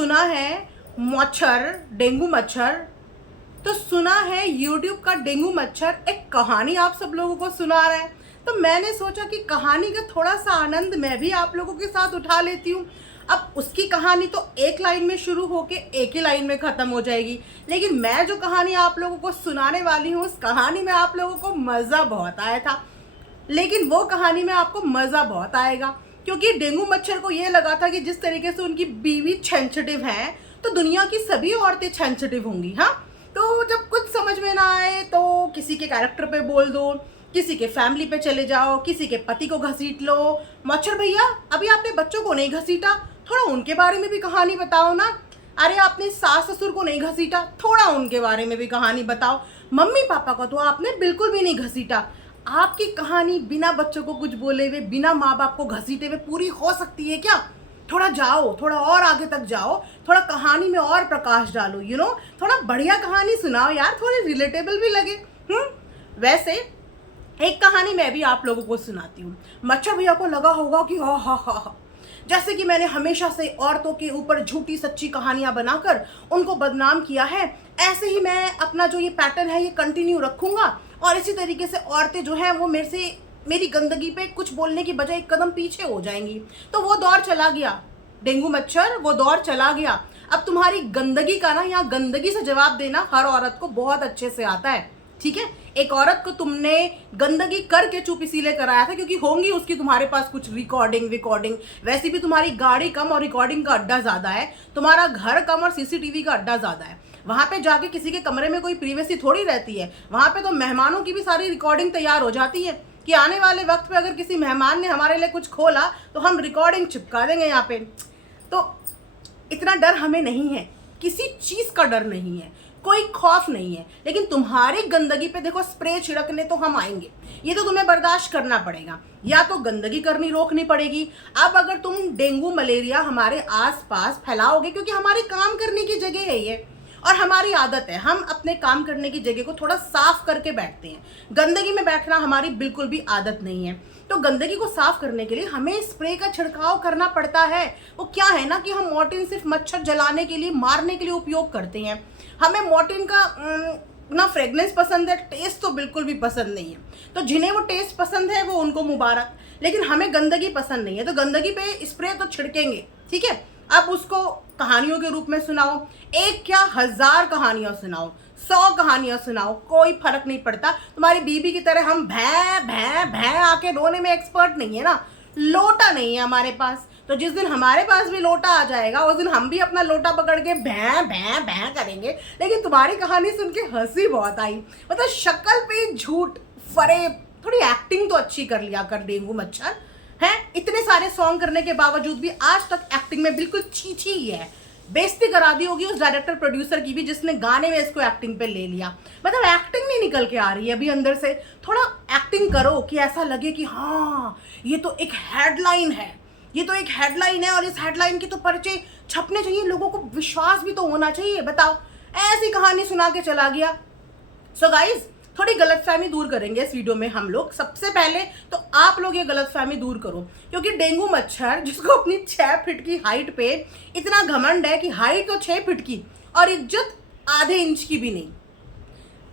सुना है मच्छर, डेंगू मच्छर, तो सुना है यूट्यूब का डेंगू मच्छर एक कहानी आप सब लोगों को सुना रहा है। तो मैंने सोचा कि कहानी का थोड़ा सा आनंद मैं भी आप लोगों के साथ उठा लेती हूँ। अब उसकी कहानी तो एक लाइन में शुरू होके एक ही लाइन में ख़त्म हो जाएगी, लेकिन मैं जो कहानी आप लोगों को सुनाने वाली हूँ उस कहानी में आप लोगों को मज़ा बहुत आया था, लेकिन वो कहानी में आपको मज़ा बहुत आएगा क्योंकि डेंगू मच्छर को ये लगा था कि जिस तरीके से उनकी बीवी सेंसिटिव है तो दुनिया की सभी औरतें सेंसिटिव होंगी। हाँ, तो जब कुछ समझ में ना आए तो किसी के कैरेक्टर पे बोल दो, किसी के फैमिली पे चले जाओ, किसी के पति को घसीट लो। मच्छर भैया, अभी आपने बच्चों को नहीं घसीटा, थोड़ा उनके बारे में भी कहानी बताओ ना। अरे आपने सास ससुर को नहीं घसीटा, थोड़ा उनके बारे में भी कहानी बताओ। मम्मी पापा को तो आपने बिल्कुल भी नहीं घसीटा। आपकी कहानी बिना बच्चों को कुछ बोले हुए, बिना माँ बाप को घसीटे हुए पूरी हो सकती है क्या? थोड़ा जाओ, थोड़ा और आगे तक जाओ, थोड़ा कहानी में और प्रकाश डालो, थोड़ा बढ़िया कहानी सुनाओ यार, थोड़ी रिलेटेबल भी लगे। वैसे एक कहानी मैं भी आप लोगों को सुनाती हूँ। मच्छर भैया को लगा होगा कि हा, जैसे कि मैंने हमेशा से औरतों के ऊपर झूठी सच्ची कहानियां बनाकर उनको बदनाम किया है, ऐसे ही मैं अपना जो ये पैटर्न है ये कंटिन्यू रखूंगा और इसी तरीके से औरतें जो हैं वो मेरी गंदगी पे कुछ बोलने की बजाय एक कदम पीछे हो जाएंगी। तो वो दौर चला गया डेंगू मच्छर, वो दौर चला गया। अब तुम्हारी गंदगी का ना, यहाँ गंदगी से जवाब देना हर औरत को बहुत अच्छे से आता है, ठीक है। एक औरत को तुमने गंदगी करके चुप इसीलिए कराया था क्योंकि होंगी उसकी तुम्हारे पास कुछ रिकॉर्डिंग। वैसे भी तुम्हारी गाड़ी कम और रिकॉर्डिंग का अड्डा ज़्यादा है, तुम्हारा घर कम और सीसीटीवी का अड्डा ज़्यादा है। वहाँ पे जाके किसी के कमरे में कोई प्रिवेसी थोड़ी रहती है, वहाँ पे तो मेहमानों की भी सारी रिकॉर्डिंग तैयार हो जाती है कि आने वाले वक्त पे अगर किसी मेहमान ने हमारे लिए कुछ खोला तो हम रिकॉर्डिंग चिपका देंगे यहाँ पे। तो इतना डर हमें नहीं है, किसी चीज़ का डर नहीं है, कोई खौफ नहीं है। लेकिन तुम्हारी गंदगी पे देखो स्प्रे छिड़कने तो हम आएंगे, ये तो तुम्हें बर्दाश्त करना पड़ेगा, या तो गंदगी करनी रोकनी पड़ेगी। अब अगर तुम डेंगू मलेरिया हमारे आसपास फैलाओगे, क्योंकि हमारी काम करने की जगह है ये और हमारी आदत है, हम अपने काम करने की जगह को थोड़ा साफ करके बैठते हैं, गंदगी में बैठना हमारी बिल्कुल भी आदत नहीं है। तो गंदगी को साफ करने के लिए हमें स्प्रे का छिड़काव करना पड़ता है। वो क्या है ना कि हम मॉर्टिन सिर्फ मच्छर जलाने के लिए, मारने के लिए उपयोग करते हैं। हमें मॉर्टिन का ना फ्रेगनेंस पसंद है, टेस्ट तो बिल्कुल भी पसंद नहीं है। तो जिन्हें वो टेस्ट पसंद है वो उनको मुबारक, लेकिन हमें गंदगी पसंद नहीं है। तो गंदगी पे स्प्रे तो छिड़केंगे, ठीक है। अब उसको कहानियों के रूप में सुनाओ, एक क्या 1000 कहानियां सुनाओ, 100 कहानियां सुनाओ, कोई फर्क नहीं पड़ता। तुम्हारी बीबी की तरह हम भैं भैं भैं आके रोने में एक्सपर्ट नहीं है ना, लोटा नहीं है हमारे पास। तो जिस दिन हमारे पास भी लोटा आ जाएगा उस दिन हम भी अपना लोटा पकड़ के भैं भैं भैं करेंगे। लेकिन तुम्हारी कहानी सुन के हंसी बहुत आई, मतलब शक्ल पे झूठ फरेब, थोड़ी एक्टिंग तो अच्छी कर लिया कर डेंगू मच्छर है। इतने सारे सॉन्ग करने के बावजूद भी आज तक एक्टिंग में बिल्कुल छी ही है। बेइज्जती करा दी होगी उस डायरेक्टर प्रोड्यूसर की भी जिसने गाने में इसको एक्टिंग पे ले लिया। मतलब एक्टिंग नहीं निकल के आ रही है अभी अंदर से। थोड़ा एक्टिंग करो कि ऐसा लगे कि हाँ ये तो एक हेडलाइन है, ये तो एक हेडलाइन है और इस हेडलाइन के तो पर्चे छपने चाहिए, लोगों को विश्वास भी तो होना चाहिए। बताओ, ऐसी कहानी सुना के चला गया। सो गाइज, थोड़ी गलतफहमी दूर करेंगे इस वीडियो में हम लोग। सबसे पहले तो आप लोग ये गलतफहमी दूर करो, क्योंकि डेंगू मच्छर जिसको अपनी 6 फीट की हाइट पे इतना घमंड है कि हाइट तो 6 फीट की और इज्जत आधे इंच की भी नहीं,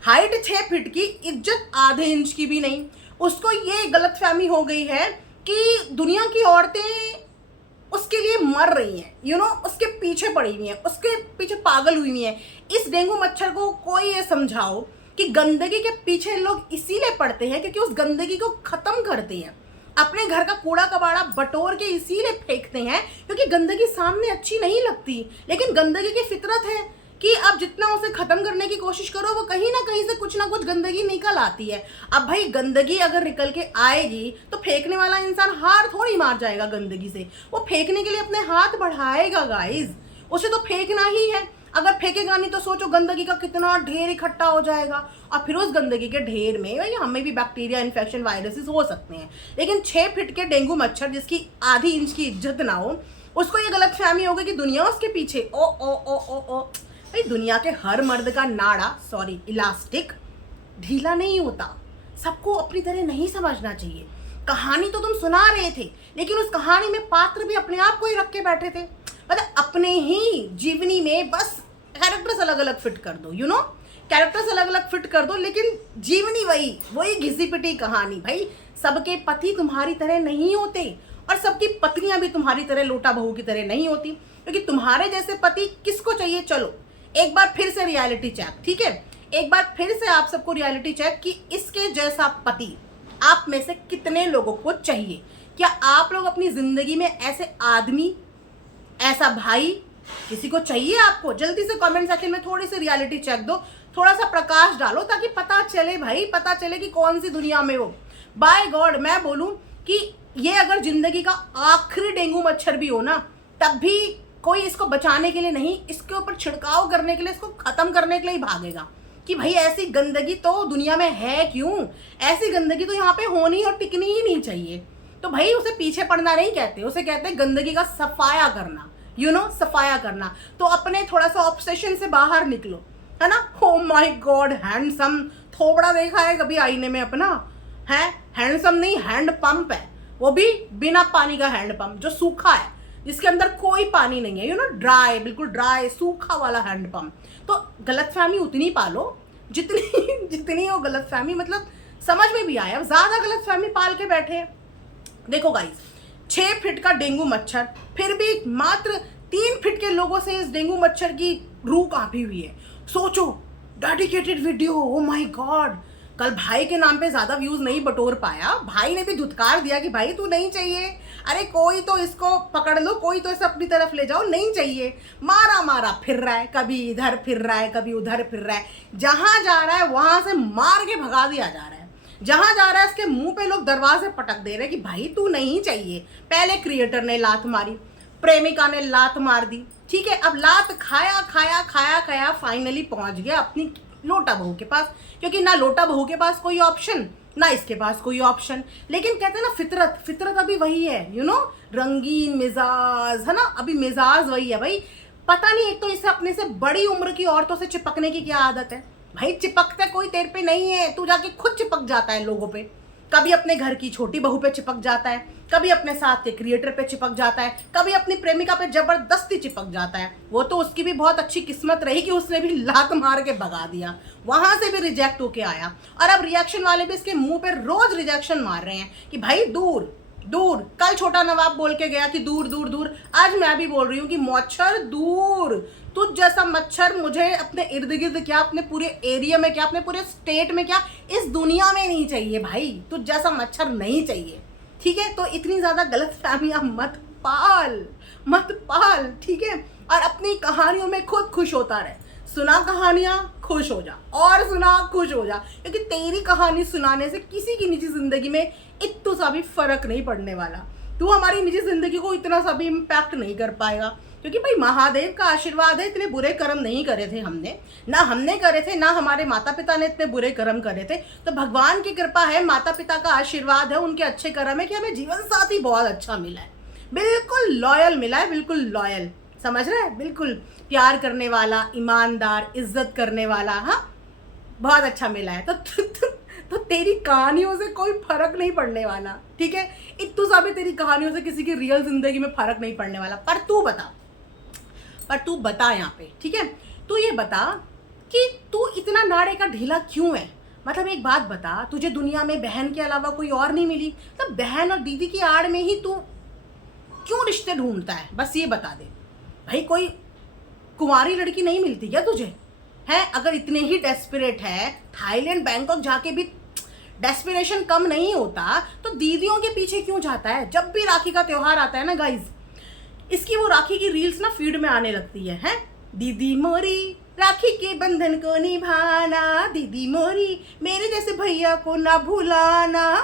हाइट 6 फीट की, इज्जत आधे इंच की भी नहीं, उसको ये गलतफहमी हो गई है कि दुनिया की औरतें उसके लिए मर रही हैं, उसके पीछे पड़ी हुई हैं, उसके पीछे पागल हुई हैं। इस डेंगू मच्छर को कोई ये समझाओ कि गंदगी के पीछे लोग इसीलिए पड़ते हैं क्योंकि उस गंदगी को खत्म करते हैं। अपने घर का कूड़ा कबाड़ा बटोर के इसीलिए फेंकते हैं क्योंकि गंदगी सामने अच्छी नहीं लगती, लेकिन गंदगी की फितरत है कि आप जितना उसे खत्म करने की कोशिश करो वो कहीं ना कहीं से कुछ ना कुछ गंदगी निकल आती है। अब भाई गंदगी अगर निकल के आएगी तो फेंकने वाला इंसान हार थोड़ी मार जाएगा गंदगी से, वो फेंकने के लिए अपने हाथ बढ़ाएगा गाइज, उसे तो फेंकना ही है। अगर फेंकेगा नहीं तो सोचो गंदगी का कितना ढेर इकट्ठा हो जाएगा और फिर उस गंदगी के ढेर में भाई हमें भी बैक्टीरिया इन्फेक्शन वायरसेस हो सकते हैं। लेकिन 6 फीट के डेंगू मच्छर जिसकी आधी इंच की इज्जत ना हो, उसको ये गलतफहमी होगी कि दुनिया उसके पीछे। ओ ओ ओ ओ ओ भाई, दुनिया के हर मर्द का नाड़ा, सॉरी इलास्टिक, ढीला नहीं होता। सबको अपनी तरह नहीं समझना चाहिए। कहानी तो तुम सुना रहे थे, लेकिन उस कहानी में पात्र भी अपने आप को ही रख के बैठे थे। मतलब अपने ही जीवनी में बस कैरेक्टर्स अलग अलग फिट कर दो, यू नो, कैरेक्टर्स अलग अलग फिट कर दो, लेकिन जीवनी वही वही घिसी पिटी कहानी। भाई सबके पति तुम्हारी तरह नहीं होते और सबकी पत्नियां भी तुम्हारी तरह लोटा बहू की तरह नहीं होती, क्योंकि तुम्हारे जैसे पति किसको चाहिए। चलो एक बार फिर से रियलिटी चेक, ठीक है, एक बार फिर से आप सबको रियलिटी चेक कि इसके जैसा पति आप में से कितने लोगों को चाहिए। क्या आप लोग अपनी जिंदगी में ऐसे आदमी, ऐसा भाई किसी को चाहिए आपको? जल्दी से कमेंट सेक्शन में थोड़ी सी रियलिटी चेक दो, थोड़ा सा प्रकाश डालो, ताकि पता चले भाई, पता चले कि कौन सी दुनिया में हो। बाय गॉड मैं बोलूं कि ये अगर जिंदगी का आखिरी डेंगू मच्छर भी हो ना, तब भी कोई इसको बचाने के लिए नहीं, इसके ऊपर छिड़काव करने के लिए, इसको खत्म करने के लिए ही भागेगा कि भाई ऐसी गंदगी तो दुनिया में है क्यों, ऐसी गंदगी तो यहाँ पे होनी और टिकनी ही नहीं चाहिए। तो भाई उसे पीछे पड़ना नहीं कहते, उसे कहते हैं गंदगी का सफाया करना, यू नो, सफाया करना। तो अपने थोड़ा सा ऑब्सेशन से बाहर निकलो, है ना। ओ माय गॉड हैंडसम, थोबड़ा देखा है कभी आईने में अपना? है हैंडसम नहीं, हैंड पंप है, वो भी बिना पानी का हैंड पंप, जो सूखा है, जिसके अंदर कोई पानी नहीं है, यू नो, ड्राई, बिल्कुल ड्राई सूखा वाला हैंड पंप। तो गलतफहमी उतनी पालो जितनी जितनी हो गलतफहमी, मतलब समझ में भी आया, ज्यादा गलतफहमी पाल के बैठे हैं। देखो गाइस, 6 फीट का डेंगू मच्छर, फिर भी मात्र 3 फीट के लोगों से इस डेंगू मच्छर की रूह कांपी हुई है। सोचो, dedicated video, oh my God. कल भाई के नाम पे ज्यादा व्यूज नहीं बटोर पाया, भाई ने भी धुतकार दिया कि भाई तू नहीं चाहिए, अरे कोई तो इसको पकड़ लो, कोई तो इसे अपनी तरफ ले जाओ, नहीं चाहिए। मारा मारा फिर रहा है, कभी इधर फिर रहा है, कभी उधर फिर रहा है, जहां जा रहा है वहां से मार के भगा दिया जा रहा है, जहां जा रहा है इसके मुंह पे लोग दरवाजे पटक दे रहे हैं कि भाई तू नहीं चाहिए। पहले क्रिएटर ने लात मारी, प्रेमिका ने लात मार दी, ठीक है, अब लात खाया खाया खाया खाया फाइनली पहुंच गया अपनी लोटा बहू के पास, क्योंकि ना लोटा बहू के पास कोई ऑप्शन, ना इसके पास कोई ऑप्शन। लेकिन कहते हैं ना, फितरत, फितरत अभी वही है, यू नो, रंगीन मिजाज, है ना, अभी मिजाज वही है भाई। पता नहीं, एक तो इसे अपने से बड़ी उम्र की औरतों से चिपकने की क्या आदत है भाई। चिपकते कोई तेरे पे नहीं है, तू जाके खुद चिपक जाता है लोगों पे। कभी अपने घर की छोटी बहू पे चिपक जाता है, कभी अपने साथ के क्रिएटर पे चिपक जाता है, कभी अपनी प्रेमिका पे जबरदस्ती चिपक जाता है। वो तो उसकी भी बहुत अच्छी किस्मत रही कि उसने भी लात मार के भगा दिया, वहां से भी रिजेक्ट होके आया। और अब रिएक्शन वाले भी इसके मुंह पे रोज रिजेक्शन मार रहे हैं कि भाई दूर दूर। कल छोटा नवाब बोल के गया कि दूर दूर दूर, आज मैं भी बोल रही हूँ कि मच्छर दूर। तुझ जैसा मच्छर मुझे अपने इर्द गिर्द क्या, अपने पूरे एरिया में क्या, अपने पूरे स्टेट में क्या, इस दुनिया में नहीं चाहिए भाई। तुझ जैसा मच्छर नहीं चाहिए, ठीक है। तो इतनी ज्यादा गलतफहमियां मत पाल, मत पाल, ठीक है। और अपनी कहानियों में खुद खुश होता रहे। सुना कहानियां, खुश हो जा, और सुना, खुश हो जा, क्योंकि तेरी कहानी सुनाने से किसी की निजी जिंदगी में इतना सा भी फर्क नहीं पड़ने वाला। तू हमारी निजी जिंदगी को इतना सा भी इम्पैक्ट नहीं कर पाएगा, क्योंकि भाई महादेव का आशीर्वाद है। इतने बुरे कर्म नहीं करे थे हमने, ना हमने करे थे, ना हमारे माता पिता ने इतने बुरे कर्म करे थे। तो भगवान की कृपा है, माता पिता का आशीर्वाद है, उनके अच्छे कर्म है कि हमें जीवन साथी बहुत अच्छा मिला है, बिल्कुल लॉयल मिला है, बिल्कुल लॉयल, समझ रहे हैं, बिल्कुल प्यार करने वाला, ईमानदार, इज्जत करने वाला, हाँ बहुत अच्छा मिला है। तो तेरी कहानियों से कोई फर्क नहीं पड़ने वाला, ठीक है। इतू सा भी तेरी कहानियों से किसी की रियल जिंदगी में फर्क नहीं पड़ने वाला। पर तू बता यहाँ पे, ठीक है, तू ये बता कि तू इतना नाड़े का ढीला क्यों है। मतलब एक बात बता, तुझे दुनिया में बहन के अलावा कोई और नहीं मिली? तो बहन और दीदी की आड़ में ही तू क्यों रिश्ते ढूंढता है, बस ये बता दे भाई। कोई कुंवारी लड़की नहीं मिलती क्या तुझे, है? अगर इतने ही डेस्परेट है, थाईलैंड बैंकॉक जाके भी डेस्पिरेशन कम नहीं होता, तो दीदियों के पीछे क्यों जाता है? जब भी राखी का त्योहार आता है ना गाइज, इसकी वो राखी की रील्स ना फीड में आने लगती है? दीदी मोरी राखी के बंधन को निभाना, दीदी मोरी मेरे जैसे भैया को ना भुलाना।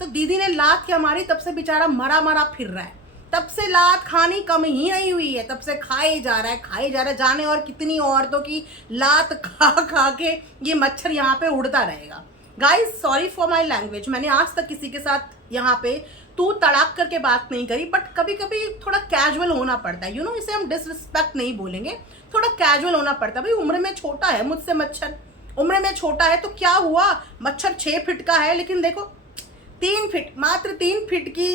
तो दीदी ने लात क्या मारी, तब से बेचारा मरा मरा फिर रहा है, तब से लात खानी कम ही नहीं हुई है, तब से खाए जा रहा है, खाए जा रहा है। जाने और कितनी औरतों की लात खा खा के ये मच्छर यहाँ पे उड़ता रहेगा। Guys sorry for my language, मैंने आज तक किसी के साथ यहाँ पे तू तड़ाक करके बात नहीं करी, बट कभी कभी थोड़ा कैजुअल होना पड़ता है, यू नो। इसे हम डिसरिस्पेक्ट नहीं बोलेंगे, थोड़ा कैजुअल होना पड़ता है। भाई उम्र में छोटा है मुझसे मच्छर, उम्र में छोटा है तो क्या हुआ, मच्छर 6 फीट का है, लेकिन देखो 3 फीट, मात्र 3 फीट की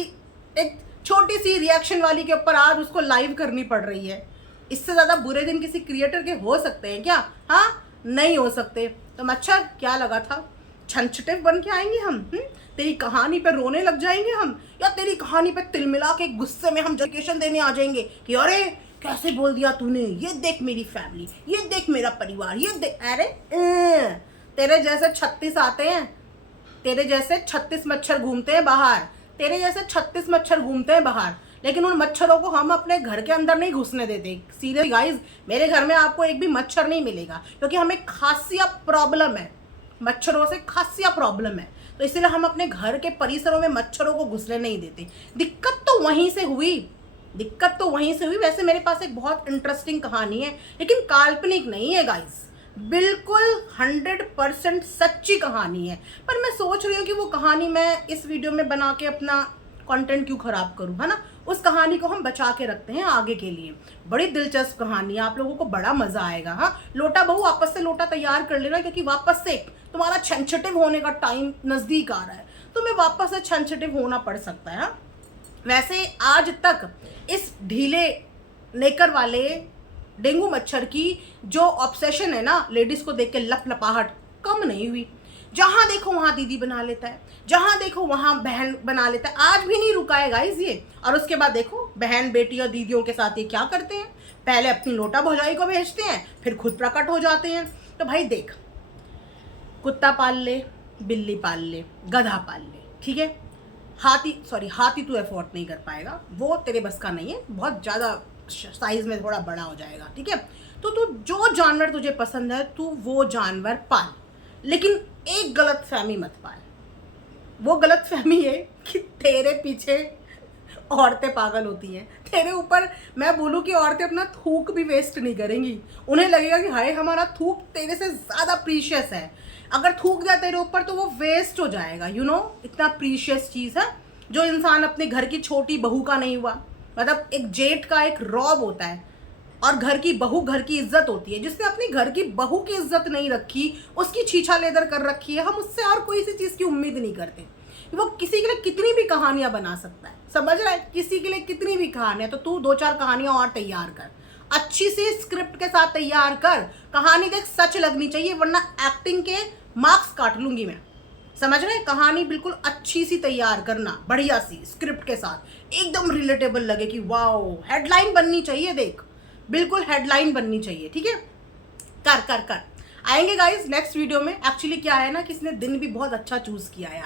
एक छोटी सी रिएक्शन वाली के ऊपर आज उसको लाइव करनी पड़ रही है। इससे ज़्यादा बुरे दिन किसी क्रिएटर के हो सकते हैं क्या? हाँ, नहीं हो सकते। तो मच्छर क्या लगा था सेंसिटिव बन के आएंगे हम? तेरी कहानी पे रोने लग जाएंगे हम, या तेरी कहानी पे तिलमिला के गुस्से में हम जस्टिफिकेशन देने आ जाएंगे कि अरे कैसे बोल दिया तूने, ये देख मेरी फैमिली, ये देख मेरा परिवार, ये देख। अरे तेरे जैसे 36 आते हैं, तेरे जैसे 36 मच्छर घूमते हैं बाहर, तेरे जैसे 36 मच्छर घूमते हैं बाहर, लेकिन उन मच्छरों को हम अपने घर के अंदर नहीं घुसने देते। सीरियसली गाइज, मेरे घर में आपको एक भी मच्छर नहीं मिलेगा, क्योंकि हमें खासिया प्रॉब्लम है, मच्छरों से खासिया प्रॉब्लम है। तो इसलिए हम अपने घर के परिसरों में मच्छरों को घुसने नहीं देते। दिक्कत तो वहीं से हुई, दिक्कत तो वहीं से हुई। वैसे मेरे पास एक बहुत इंटरेस्टिंग कहानी है, लेकिन काल्पनिक नहीं है गाइस, बिल्कुल 100% सच्ची कहानी है। पर मैं सोच रही हूँ कि वो कहानी मैं इस वीडियो में बना के अपना कंटेंट क्यों खराब करूँ, है ना। उस कहानी को हम बचा के रखते हैं आगे के लिए। बड़ी दिलचस्प कहानी है, आप लोगों को बड़ा मजा आएगा। हाँ, लोटा बहू वापस से लोटा तैयार कर लेना, क्योंकि वापस से तुम्हारा सेंसिटिव होने का टाइम नजदीक आ रहा है, तुम्हें वापस से सेंसिटिव होना पड़ सकता है। हाँ? वैसे आज तक इस ढीले नेकर वाले डेंगू मच्छर की जो ऑब्सेशन है ना, लेडीज को देख के लपलपाहट कम नहीं हुई। जहां देखो वहां दीदी बना लेता है, जहां देखो वहां बहन बना लेता है। आज भी नहीं रुका है गाइस ये। और उसके बाद देखो बहन बेटी और दीदियों के साथ ये क्या करते हैं, पहले अपनी लोटा भौजाई को भेजते हैं, फिर खुद प्रकट हो जाते हैं। तो भाई देख, कुत्ता पाल ले, बिल्ली पाल ले, गधा पाल ले, ठीक है। हाथी तू अफोर्ड नहीं कर पाएगा, वो तेरे बस का नहीं है, बहुत ज़्यादा साइज में थोड़ा बड़ा हो जाएगा, ठीक है। तो तू जो जानवर तुझे पसंद है तू वो जानवर पाल, लेकिन एक गलत फहमी मत पाल। वो गलत फहमी है कि तेरे पीछे औरतें पागल होती हैं, तेरे ऊपर मैं बोलूँ कि औरतें अपना थूक भी वेस्ट नहीं करेंगी। उन्हें लगेगा कि हाय हमारा थूक तेरे से ज़्यादा प्रीशियस है, अगर थूक जाए तेरे ऊपर तो वो वेस्ट हो जाएगा। इतना प्रीशियस चीज़ है जो इंसान अपने घर की छोटी बहू का नहीं हुआ। मतलब एक जेठ का एक रौब होता है, और घर की बहू घर की इज्जत होती है। जिसने अपनी घर की बहू की इज्जत नहीं रखी, उसकी छीछा लेदर कर रखी है, हम उससे और कोई सी चीज़ की उम्मीद नहीं करते। वो किसी के लिए कितनी भी कहानियां बना सकता है, समझ रहा है, किसी के लिए कितनी भी कहानियां। तो तू 2-4 कहानियां और तैयार कर, अच्छी सी स्क्रिप्ट के साथ तैयार कर। कहानी देख सच लगनी चाहिए, वरना एक्टिंग के मार्क्स काट लूंगी मैं, समझ रहे। कहानी बिल्कुल अच्छी सी तैयार करना, बढ़िया सी स्क्रिप्ट के साथ, एकदम रिलेटेबल लगे कि वाओ, हेडलाइन बननी चाहिए। देख, बिल्कुल हेडलाइन बननी चाहिए, ठीक है। कर कर कर आएंगे गाइज नेक्स्ट वीडियो में। एक्चुअली क्या है ना, कि इसने दिन भी बहुत अच्छा चूज किया है।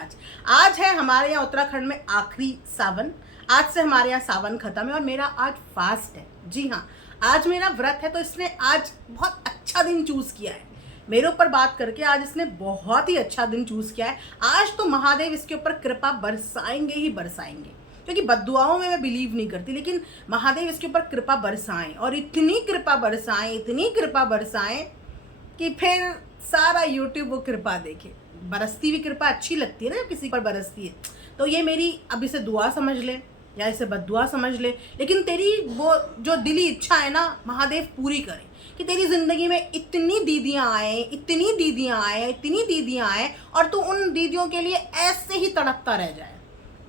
आज है हमारे यहाँ उत्तराखंड में आखिरी सावन। आज से हमारे यहाँ सावन खत्म है और मेरा आज फास्ट है। जी हाँ, आज मेरा व्रत है, तो इसने आज बहुत अच्छा दिन चूज किया है मेरे ऊपर बात करके। आज इसने बहुत ही अच्छा दिन चूज किया है। आज तो महादेव इसके ऊपर कृपा बरसाएंगे ही बरसाएंगे, क्योंकि बद्दुआओं में मैं बिलीव नहीं करती, लेकिन महादेव इसके ऊपर कृपा बरसाएं, और इतनी कृपा बरसाएं, इतनी कृपा बरसाएं कि फिर सारा यूट्यूब वो कृपा देखे। बरसती हुई कृपा अच्छी लगती है ना जब किसी पर बरसती है। तो ये मेरी अब इसे दुआ समझ ले या इसे बद्दुआ समझ ले, लेकिन तेरी वो जो दिली इच्छा है ना, महादेव पूरी करे कि तेरी ज़िंदगी में इतनी दीदियाँ आए, इतनी दीदियाँ आए, इतनी दीदियाँ आए, और तू उन दीदियों के लिए ऐसे ही तड़पता रह जाए,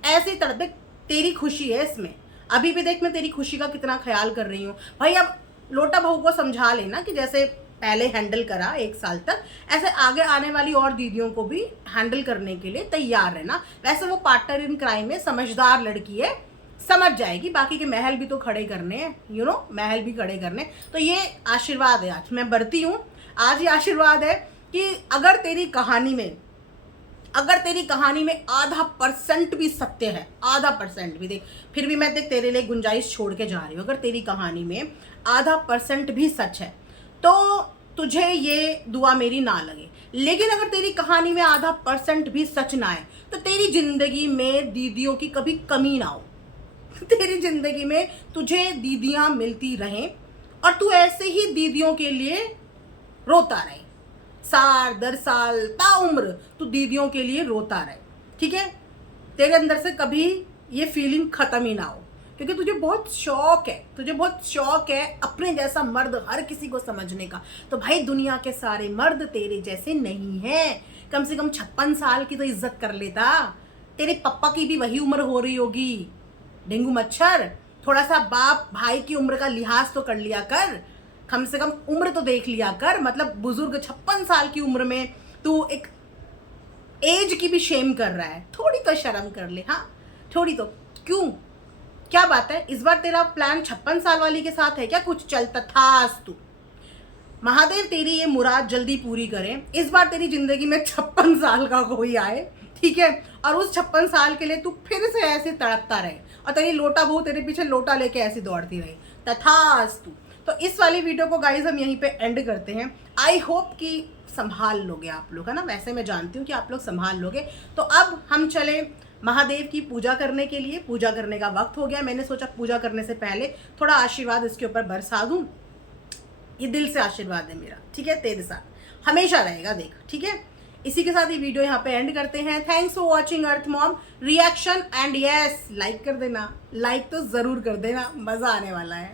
ऐसे ही तड़प। तेरी खुशी है इसमें, अभी भी देख मैं तेरी खुशी का कितना ख्याल कर रही हूँ भाई। अब लोटा बहू को समझा लेना कि जैसे पहले हैंडल करा 1 साल तक, ऐसे आगे आने वाली और दीदियों को भी हैंडल करने के लिए तैयार रहना। वैसे वो पार्टनर इन क्राइम में समझदार लड़की है, समझ जाएगी। बाकी के महल भी तो खड़े करने हैं, महल भी खड़े करने। तो ये आशीर्वाद है, आज मैं बरती हूँ। आज ये आशीर्वाद है कि अगर तेरी कहानी में आधा % भी सत्य है, आधा % भी, देख फिर भी मैं देख तेरे लिए गुंजाइश छोड़ के जा रही हूँ। अगर तेरी कहानी में आधा % भी सच है तो तुझे ये दुआ मेरी ना लगे। लेकिन अगर तेरी कहानी में आधा % भी सच ना है तो तेरी जिंदगी में दीदियों की कभी कमी ना हो। तेरी जिंदगी में तुझे दीदियां मिलती रहें और तू ऐसे ही दीदियों के लिए रोता रहे, साल दर साल ताउम्र तू दीदियों के लिए रोता रहे, ठीक है। तेरे अंदर से कभी ये फीलिंग खत्म ही ना हो, क्योंकि तुझे बहुत शौक है अपने जैसा मर्द हर किसी को समझने का। तो भाई दुनिया के सारे मर्द तेरे जैसे नहीं हैं, कम से कम 56 साल की तो इज्जत कर लेता। तेरे पप्पा की भी वही उम्र हो रही होगी, डेंगू मच्छर, थोड़ा सा बाप भाई की उम्र का लिहाज तो कर लिया कर, कम से कम उम्र तो देख लिया कर। मतलब बुजुर्ग 56 साल की उम्र में तू एक एज की भी शेम कर रहा है, थोड़ी तो शर्म कर ले। हाँ थोड़ी तो, क्यों, क्या बात है? इस बार तेरा प्लान 56 साल वाली के साथ है क्या कुछ? चल तथास्तु, महादेव तेरी ये मुराद जल्दी पूरी करें। इस बार तेरी जिंदगी में 56 साल का कोई आए, ठीक है, और उस 56 साल के लिए तू फिर से ऐसे तड़पता रहे और तेरी लोटा बहू तेरे पीछे लोटा लेके ऐसे दौड़ती रही। तथास्तु। तो इस वाली वीडियो को गाइज हम यहीं पे एंड करते हैं। आई होप कि संभाल लोगे आप लोग, है ना? वैसे मैं जानती हूँ कि आप लोग संभाल लोगे। तो अब हम चले महादेव की पूजा करने के लिए। पूजा करने का वक्त हो गया। मैंने सोचा पूजा करने से पहले थोड़ा आशीर्वाद इसके ऊपर बरसा दूं। ये दिल से आशीर्वाद है मेरा, ठीक है, तेरे साथ हमेशा रहेगा, देख, ठीक है। इसी के साथ ये वीडियो यहाँ पे एंड करते हैं। Thanks for watching earth mom reaction, and yes like कर देना, लाइक तो जरूर कर देना, मजा आने वाला है।